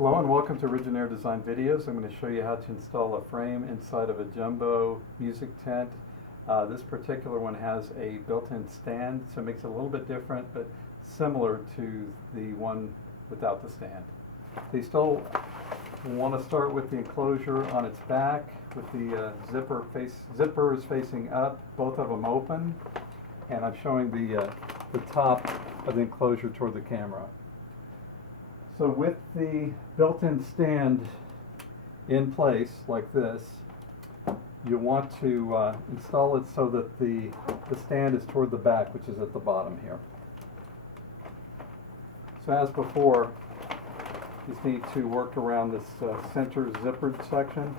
Hello and welcome to Originaire Design Videos. I'm going to show you how to install a frame inside of a jumbo music tent. This particular one has a built-in stand, so it makes it a little bit different, but similar to the one without the stand. So you still want to start with the enclosure on its back with the zippers facing up, both of them open, and I'm showing the top of the enclosure toward the camera. So with the built-in stand in place like this, you want to install it so that the stand is toward the back, which is at the bottom here. So as before, you just need to work around this center zippered section.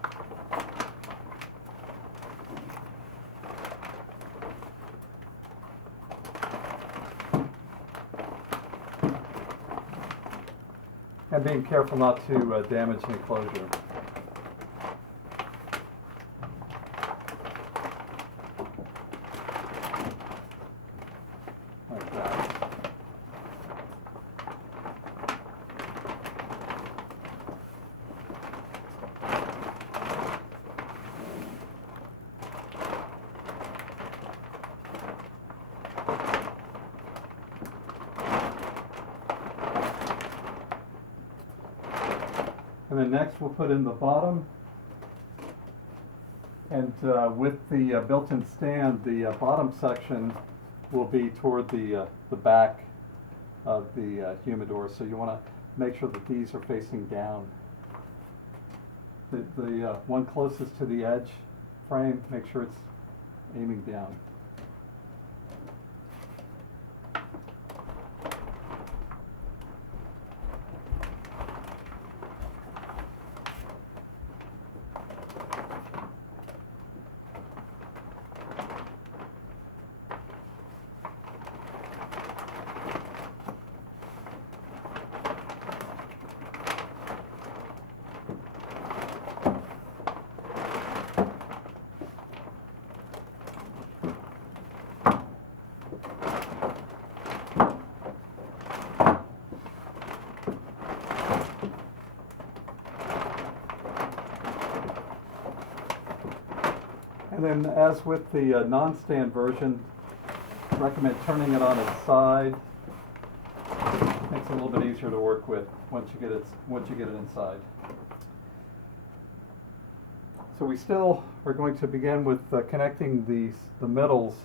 And being careful not to damage the enclosure. Like that. And then next we'll put in the bottom, and with the built-in stand, the bottom section will be toward the back of the humidor, so you want to make sure that these are facing down. The one closest to the edge frame, make sure it's aiming down. And then, as with the non-stand version, I recommend turning it on its side. Makes it a little bit easier to work with once you get it inside. So we still are going to begin with connecting the middles,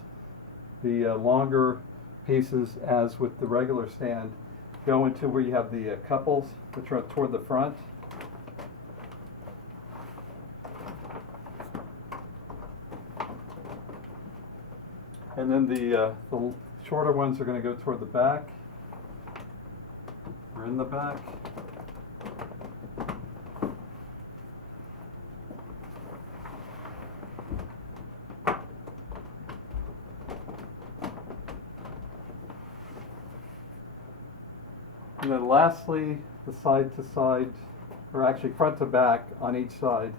the longer pieces, as with the regular stand, go into where you have the couples, which are toward the front. And then the shorter ones are going to go toward the back, or in the back. And then lastly, the side to side, or actually front to back on each side,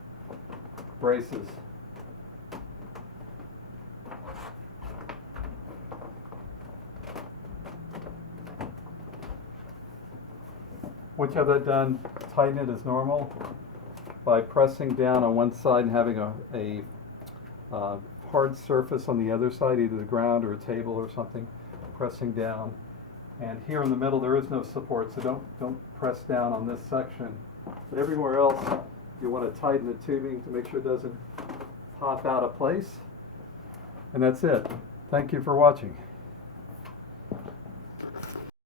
braces. Once you have that done, tighten it as normal by pressing down on one side and having a hard surface on the other side, either the ground or a table or something, pressing down. And here in the middle there is no support, so don't press down on this section. But everywhere else you want to tighten the tubing to make sure it doesn't pop out of place. And that's it. Thank you for watching.